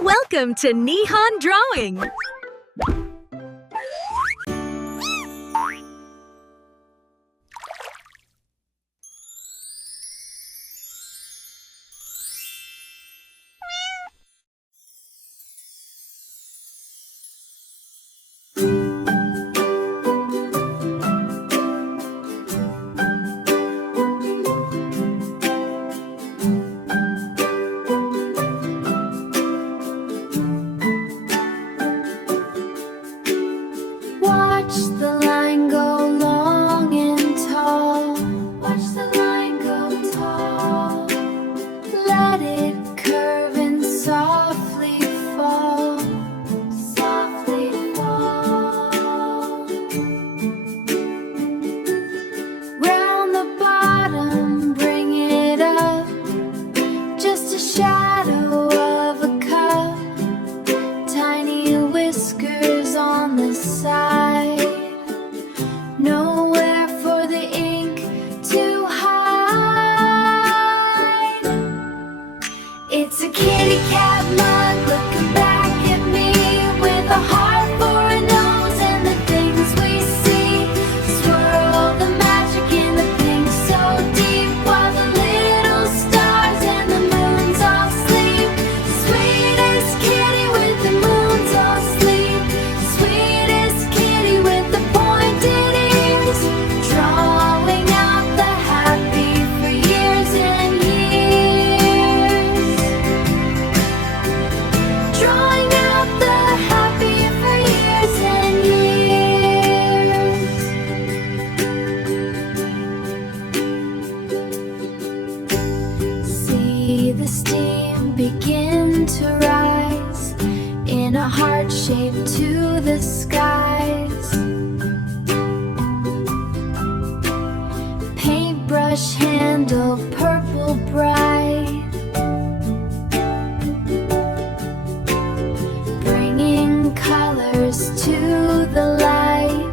Welcome to Nehan Drawing! Watch the line go long and tall. Watch the line go tall. Let it curve and softly fall. Softly fall. Round the bottom, bring it up. Just a shadow of a cup. Tiny whiskers on the side. Nowhere for the ink to hide. It's a kitty cat mug looking back at me, with a heart for a nose and the things we see. Swirl the magic in the pink so deep, while the little stars and the moons all sleep. Sweetest kitty with the moons all sleep. Sweetest kitty with the pointed ears, drawing out the happy for years and years. Drawing out the happy for years and years. See the steam begin to rise in a heart shape to the skies. Paintbrush handle purple bright, bringing colors to the light.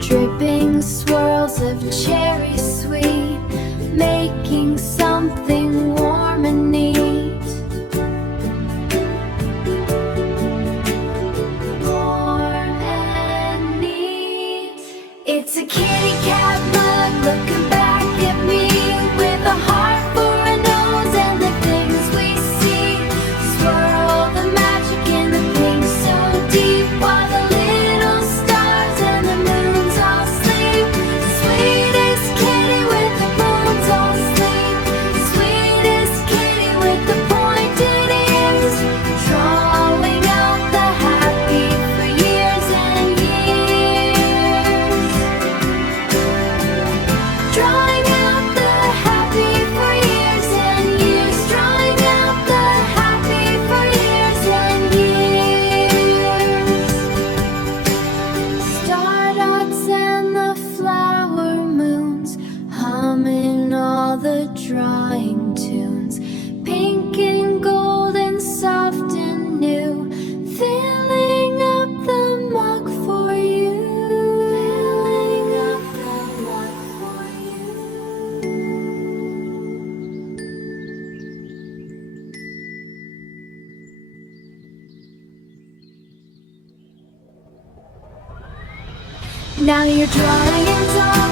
Dripping swirls of cherry sweet, making something warm and neat. Warm and neat. It's a kitty cat mug looking back at me, with a heart for a nose and the things we see. Swirl the magic in the pink so deep, while the little stars and the moons all sleep. Sweetest kitty with the moons all sleep. Sweetest kitty with the pointed ears, drawing out the happy for years and years. Drawing out the happy for years and years. Drawing out the happy for years and years. Stardots and the flower moons, humming all the drawing tunes. Pink and gold and soft and new, filling up the mug for you. Filling up the mug for you. Now your drawing is on.